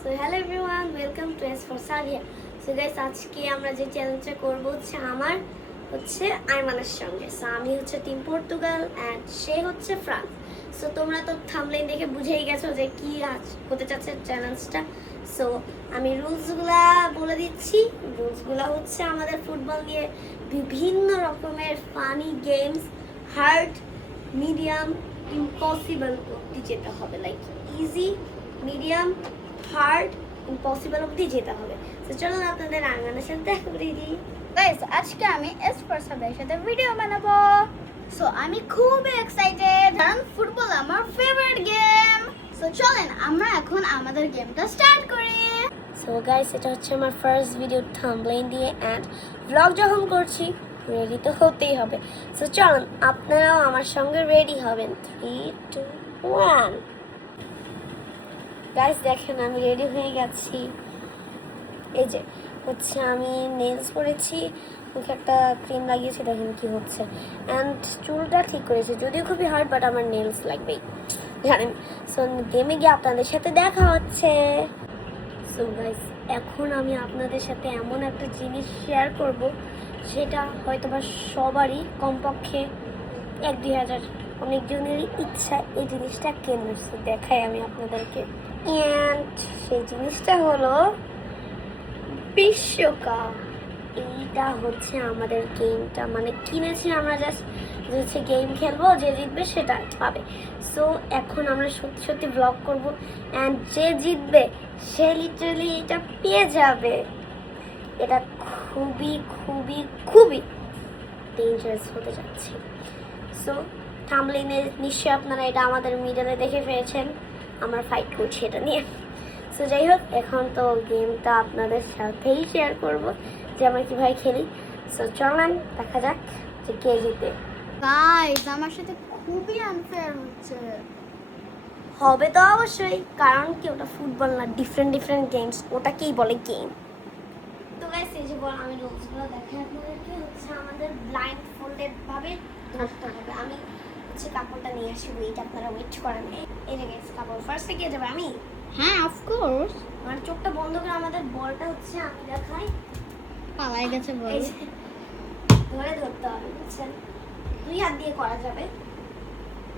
So hello everyone, welcome to S for Sadia. So guys, আজকে আমরা যে চ্যালেঞ্জটা করব হচ্ছে আইমানের সঙ্গে। সো আমি হচ্ছে টিম পর্তুগাল অ্যান্ড সে হচ্ছে ফ্রান্স। সো তোমরা তো থাম্বনেইল দেখে বুঝেই গেছো যে কি আজ হতে যাচ্ছে চ্যালেঞ্জটা। সো আমি রুলসগুলা বলে দিচ্ছি। রুলসগুলা হচ্ছে আমাদের ফুটবল নিয়ে বিভিন্ন রকমের funny games, hard, medium, impossible অবধি যেতে হবে। Like easy, medium, hard, impossible অবধি যেতে হবে। তো চলুন আপনাদের আঙ্গানের সাথে দেখা করে দিই। গাইস, আজকে আমি এস ফর সাদিয়ার সাথে ভিডিও বানাবো। সো আমি খুব এক্সাইটেড কারণ ফুটবল আমার ফেভারিট গেম। সো চলেন আমরা এখন আমাদের গেমটা স্টার্ট করি। সো গাইস, এটা হচ্ছে আমার ফার্স্ট ভিডিও থাম্বনেইল দিয়ে অ্যান্ড ব্লগ যখন করছি রেডি তো হতেই হবে। সো চলুন আপনারাও আমার সঙ্গে রেডি হবেন। 3, 2, 1। গাইস দেখেন আমি রেডি হয়ে গেছি। এই যে হচ্ছে আমি নেলস পরেছি, মুখে একটা ক্রিম লাগিয়েছি, দেখেন কি হচ্ছে। অ্যান্ড চুলটা ঠিক করেছি, যদিও খুবই হার্ড, বাট আমার নেলস লাগবেই জানেন। সো গেমে গিয়ে আপনাদের সাথে দেখা হচ্ছে। সো গাইস, এখন আমি আপনাদের সাথে এমন একটা জিনিস শেয়ার করব সেটা হয়তোবা সবারই কমপক্ষে 1-2 হাজার অনেকজনেরই ইচ্ছা এই জিনিসটা কেনার। সো দেখাই আমি আপনাদেরকে। অ্যান্ড সেই জিনিসটা হলো বিশ্বকাপ। এইটা হচ্ছে আমাদের গেমটা, মানে কিনেছি আমরা জাস্ট হচ্ছে গেম খেলবো, যে জিতবে সেটা পাবে। সো এখন আমরা সত্যি সত্যি ব্লগ করব অ্যান্ড যে জিতবে সে লিটারালি এটা পেয়ে যাবে। এটা খুবই খুবই খুবই ডেঞ্জারাস হতে যাচ্ছে। সো থাম্বনেইলে নিশ্চয়ই আপনারা এটা আমাদের মিডলে দেখে ফেলেছেন, আমরা ফাইট করছি এটা নিয়ে। সো যাই হোক, এখন তো গেমটা আপনাদের সাথেই শেয়ার করব যে আমরা কীভাবে খেলি। সো চলেন দেখা যাক যে কে জিতে। গাইস, আমার সাথে খুবই আনফেয়ার হচ্ছে। হবে তো অবশ্যই, কারণ কি ওটা ফুটবল না, ডিফারেন্ট ডিফারেন্ট গেমস, ওটাকেই বলে গেম। তো গাইস, এই যে আমি রুলসগুলো দেখাই আপনাদেরকে। হচ্ছে আমাদের ব্লাইন্ড ফোল্ডেড ভাবে ধরতে হবে। আমি হচ্ছে কাপড়টা নিয়ে আসি, ওয়েট আপনারা ওয়েট করেন। এই যে গাইস, কাপড় ফার্স্টে কে যাবে? আমি। হ্যাঁ, অফকোর্স। মানে চোখটা বন্ধ করে আমাদের বলটা হচ্ছে আমি দেখাই। পালাই গেছে বল। এই যে ধরে ধরতে হবে, বুঝছেন? 2 হাত দিয়ে করা যাবে।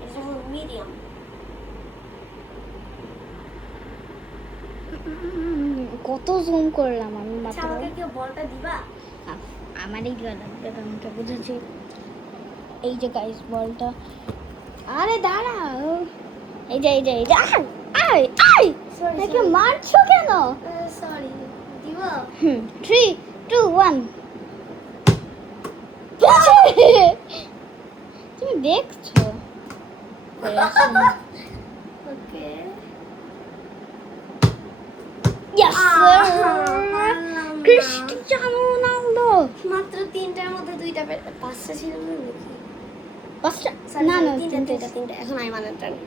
এটা হলো মিডিয়াম। কত জুম করলাম আমি আচ্ছা, মাত্র। আমাকে কেউ বলটা দিবা? আমারই দিবা লাগবে, তোমাকে বুঝেছি। এই যে গাইস বলটা, আরে দাঁড়াও। এই যে এই যে এই যে আয় আয় আয়, সরি একে মারছো কেন? সরি, দিব? 3, 2, 1। তুমি দেখছো? ওকে। Yes Cristiano Ronaldo. মাত্র 3টার মধ্যে 2টা 5টা ছিল না নাকি? পাঁচটা? Sorry, না না, 3টা। এখন আইমানের টার্ন।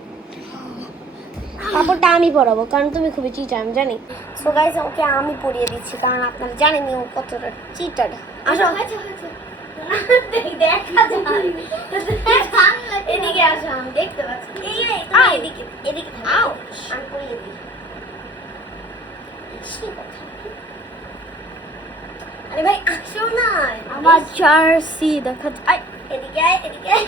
কাপড়টা আমি পরাবো কারণ তুমি খুবই চিটার, আমি জানি। সো গাইস, ওকে আমি পরিয়ে দিচ্ছি কারণ আপনারা জানেনই ও কতটা চিটার। আসো, দেখা যায়। এদিকে আসো, আমি দেখতে পাচ্ছি। এই তুমি এদিকে এদিকে থাকো, আমি পরিয়ে দিই। আরে ভাই আসো না, আমার জার্সি দেখা যায়। এদিকে আয়, এদিকে আয়।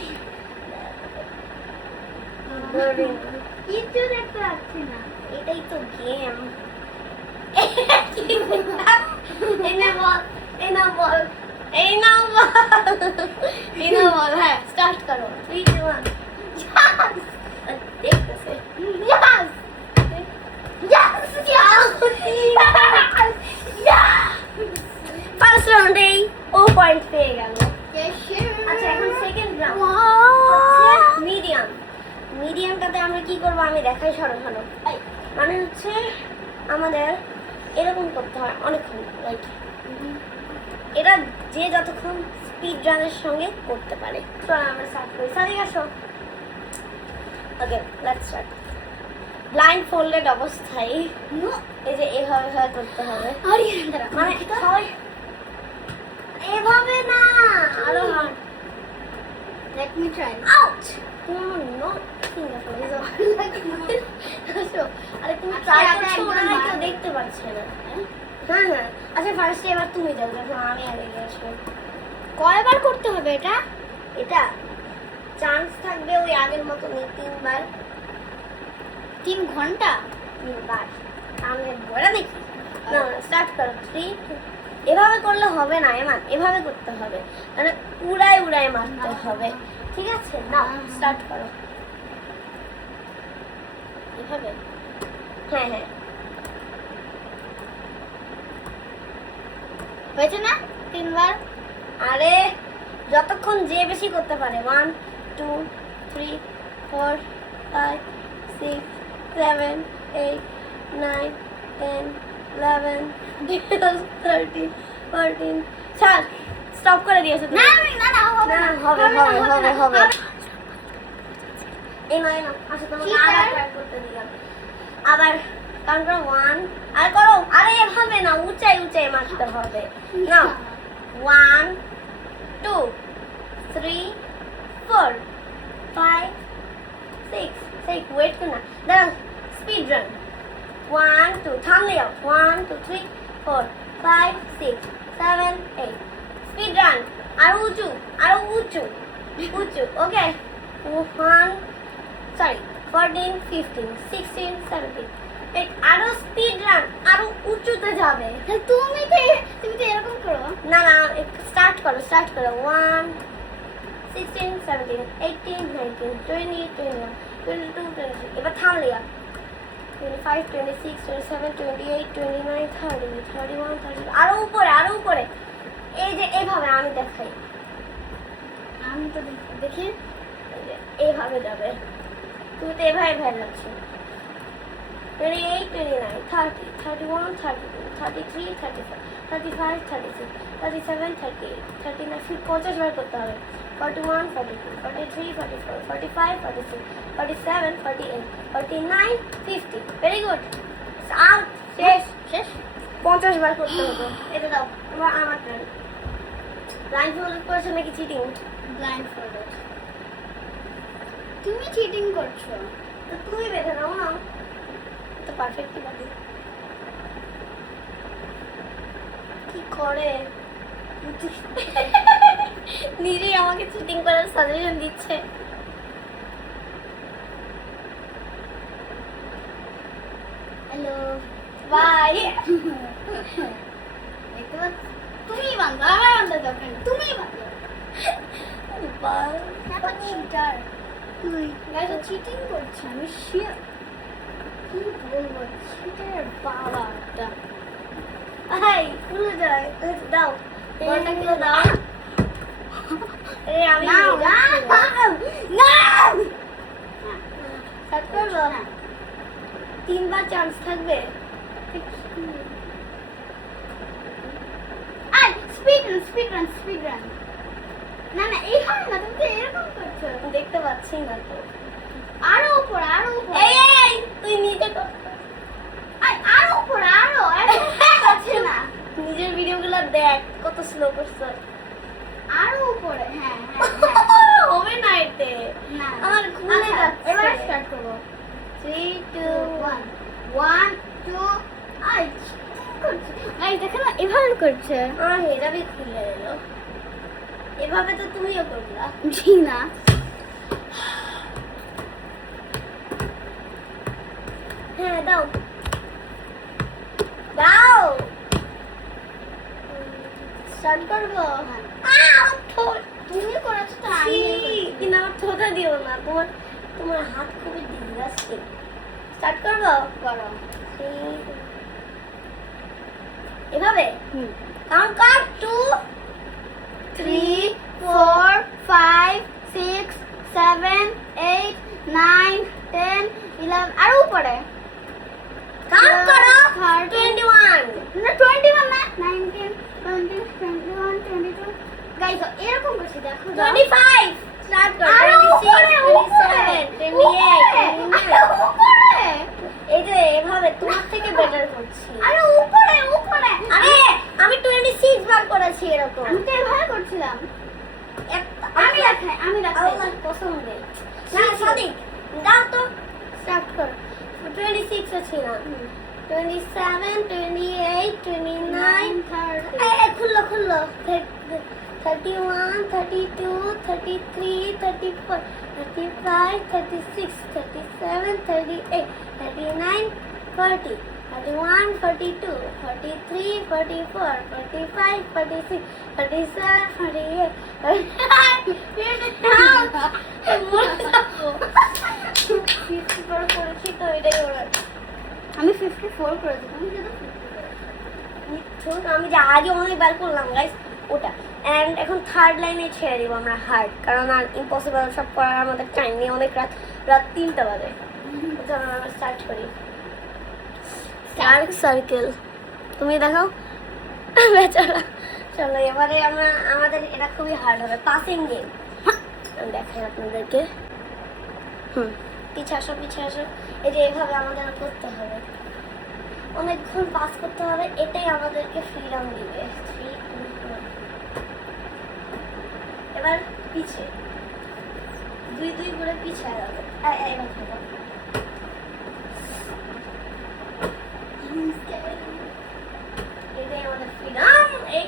কিছু দেখতে পাচ্ছি না। এটাই তো গেম। এই না বল, এই না বল, এই না বল, এই না বল। হ্যাঁ, স্টার্ট করো। 3, 2, 1। দেখতেছে। Yes! ফার্স্ট রাউন্ডেই ও পয়েন্ট পেয়ে গেল। আচ্ছা, এখন সেকেন্ড রাউন্ড মিডিয়াম। মিডিয়ামটাতে আমরা কি করবো আমি দেখাই। সরো সরো, মানে হচ্ছে আমাদের এরকম করতে হয় অনেকক্ষণ। লাইক এটা যে যতক্ষণ স্পিড রানের সঙ্গে করতে পারে। তো আমরা স্টার্ট করি। সাদিক আসো। ওকে, লেটস স্টার্ট। ব্লাইন্ড ফোল্ডেড অবস্থায় এই যে এভাবে করতে হবে। মানে সবাই এভাবে না, আরো hard. Let me try. Out. No আরে তুমি ট্রাই করছো ওরা কেউ দেখতে পাচ্ছে না। হ্যাঁ হ্যাঁ আচ্ছা ফার্স্টে এবার তুমি যাও যখন আমি আগে গেছি। কয়বার করতে হবে এটা? এটা চান্স থাকবে ওই আগের মতো নেই 3 বার 3 ঘন্টা? 3 বার আমি বড় দেখি না স্টার্ট করো 3 এভাবে করলে হবে না এমান এভাবে করতে হবে মানে উড়ায় উড়ায় মারতে হবে ঠিক আছে না স্টার্ট করো এভাবে হ্যাঁ হ্যাঁ হয়েছে না 3 বার? আরে যতক্ষণ যে বেশি করতে পারে 1 2 3 4 5 6 7 8 9 10 11 12 13 14 স্যার স্টপ করে দিয়েছো তুমি। না না না হবে না না হবে হবে হবে হবে এই নয় না আচ্ছা তোমাকে ঠিক আবার আছে। ট্রাই করতে দিলাম আবার কাউন্ট করো 1 আর করো আরে এভাবে না উঁচাই উঁচাই মারতে হবে না 1 2 3 4 5 6 6 ওয়েট করনা দাঁড়াও স্পিড রান 1 2 থামলে যাও 1 2 3 4 5 6 7 8 স্পিড রান আরো উঁচু উঁচু ওকে 1 সরি 14 15 16 17 আরো স্পিড রান আরো উঁচুতে যাবে তুমি তো এরকম করো। না না স্টার্ট করো 1 16 17 18 19 20 21 22 23 এবার থামলে যাও 25 26 27 28 29 30 31 32 আরো উপরে এই যে এইভাবে আমি দেখাই আমি তো দেখি এই যে এইভাবে যাবে তুমি তো এভাবে যাচ্ছো 28 29 30 31 32 33 34 35 36 37 38 39 50 বার করতে হবে 41 42 43 44 45 46 47 48 49 50 ভেরি গুড আউট শেষ 50 বার করতে হবে এটা দাও এবার আমার টার্ন লাইন ফলো করেছো নাকি চিটিং ব্লাইন্ড ফোল্ডেড। তুমি চিটিং করছো। তো তুমি বেঁধে নাও না তো পারফেক্টলি বাদি কি করে নিজেই আমাকে চিটিং করার সাজেশন দিচ্ছে হ্যালো বাই দেখতে পাচ্ছ তুমি বান্ধব আমার বান্ধব দরকার নেই তুমি বান্ধব বাই দেখো চিটার তুই গাইস চিটিং করছে আমি শিওর কি বলবো চিটার বাবাটা হাই ভুলে যায় দাও বলটা কিলো দাও আমি নাও নাও স্টার্ট করবো 3 বার চান্স থাকবে আই স্পিড রান না না এইখানে না তুমি তো এরকম করছো দেখতে পাচ্ছি না তো আরো উপর এই তুই নিজে কর আরো উপর আরো আছে না নিজের ভিডিওগুলো দেখ কত স্লো করছো আরো উপরে হ্যাঁ হবে না এতে না আমার ঘুরে যাচ্ছে এবার স্টার্ট করব 3 2 1 1 2 আই করছে এই দেখো না এভাবে করছে আমার হেজাবি খুলে এলো এভাবে তো তুমিও করলা জি না হ্যাঁ দাও স্টার্ট করবো তুমি করেছো তো ছি, আমি কিন্তু আমার থোটা দিও না তোমার হাত খুবই ডিসগাস্টিং স্টার্ট করবো করো এভাবে কাউন্ট কর 2 3 4 5 6 7 8 9 10 11 আর উপরে কাউন্ট করো 30 21 না 21 না 19 20 21 22 গাইস এরকম করছি দেখো 25 স্টার্ট কর আরো 26 উপরে 27 28 আরো উপরে এই যে এভাবে তোমার থেকে বেটার করছি আরো উপরে আরে আমি 26 বার করেছি এরকম আমি তো এভাবে করছিলাম একটা আমি দেখাই আল্লাহর কসম দে না ছিলাম 27, 28, 29, খুললো 31, 32, 33, 34, 35, 36, 37, 38, 39, 40, 41, 42, 43, 44, 45, 46, 47, 48, 54 করেছি তো এটাই ওরা আমি 54 করেছি, তুমি শুধু 50 মিথ্যুক আমি যে আগে অনেকবার করলাম গাইস ওটা। অ্যান্ড এখন থার্ড লাইনে ছেড়ে দিব আমরা হার্ড, কারণ আর ইম্পসিবল সব করার আমাদের টাইম নেই, অনেক রাত 3টা বাজে। চলো আমরা স্টার্ট করি। ডার্ক সার্কেল তুমি দেখাও বেচারা। চলো এবারে আমরা আমাদের এটা খুবই হার্ড হবে, পাসিং গেম। আমি দেখাই আপনাদেরকে। পিছে আসো এই যে এভাবে আমাদের করতে হবে, অনেকক্ষণ পাস করতে হবে, এটাই আমাদেরকে ফ্রিডম দিবে। 3, 2, 1 এবার পিছে 2 করে পিছে যাবে। এবার খেলো। এটাই আমাদের ফ্রিডম।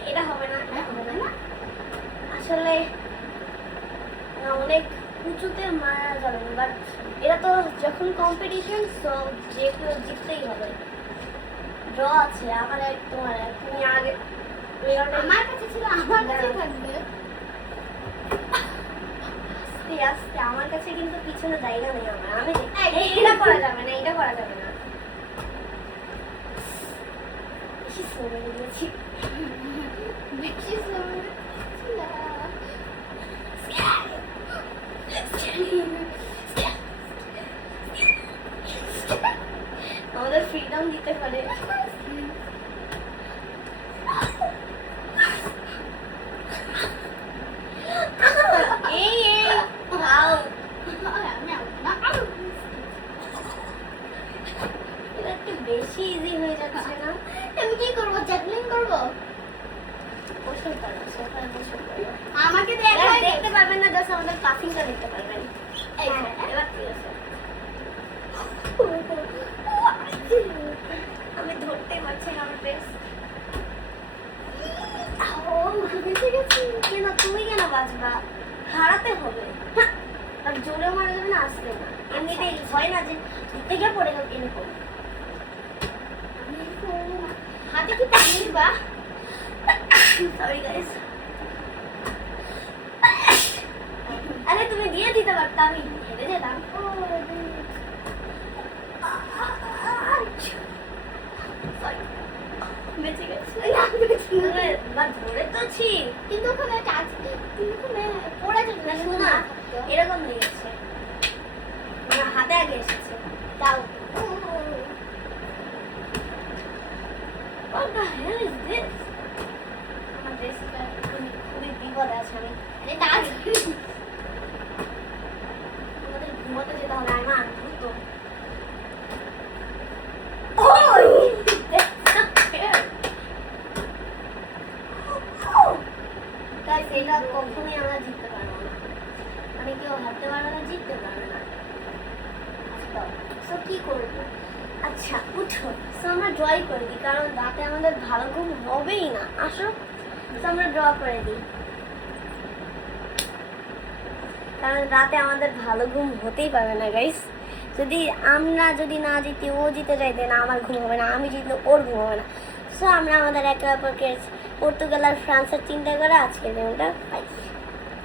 এটা হবে না, আসলে অনেক উঁচুতে মারা যাবে না, বাট এটা তো যখন কম্পিটিশন, সো যে কেউ জিততেই হবে। ড্র আছে আমার এক তোমার এক, তুমি আগে আমার কাছে ছিল, আমার কাছে থাকবে। আস্তে আস্তে আমার কাছে কিন্তু পিছনে জায়গা নেই আমার, আমি এটা করা যাবে না, এটা করা যাবে না। বেশি স্লো হয়ে গেছি, বেশি slow ছিল। আমাদের ফ্রিডম দিতে পারে। এটা একটু বেশি ইজি হয়ে যাচ্ছে না? আমি কি করবো, চ্যাটলিং করবো? বসে পড়ো, সোফায় বসে পড়ো। আমাকে দেখতে পারবেন না, জাস্ট আমাদের পাসিংটা দেখতে পারবেন। এই হ্যাঁ, এবার ঠিক আছে। আমি ধরতেই পারছি না আমার ড্রেস। কেন তুমি কেন বাঁচবা? হারাতে হবে, আর জোরে মারা যাবে না, আসবে না। এমনিতেই হয় না যে থেকে পড়ে গেল এরকম। হাতে কি পানি দিবা? Sorry guys. আরে তুমি দিয়ে দিতে পারতা, আমি হেরে যেতাম। Sorry, বেঁচে গেছি। বা ধরে তো ছি, কিন্তু ওখানে টাচ, কিন্তু ওখানে পড়ে যাবে না, শোনো না, এরকম লেগেছে, আমার হাতে আগে এসেছে। দাও। What the hell is this? আমার ড্রেসটা খুবই বিপদ আছে। আমি আরে টাচ। আমাদের ঘুমাতে যেতে হবে, আমি আনন্দ। এটা কখনোই আমরা জিততে পারবো না, মানে কেউ হারতে পারবে না, জিততে পারবে না। সো কি করবো? আচ্ছা উঠো, সো আমরা ড্রই করে দিই, কারণ রাতে আমাদের ভালো ঘুম হবেই না। আসো, সো আমরা ড্র করে দিই, কারণ রাতে আমাদের ভালো ঘুম হতেই পারবে না গাইস। আমরা যদি না জিতি, ও জিতে যায়, দেন আমার ঘুম হবে না, আমি জিতলে ওর ঘুম হবে না। সো আমরা আমাদের একে অপরকে পর্তুগাল আর ফ্রান্সের চিন্তা করে আজকের গেমটা পাই।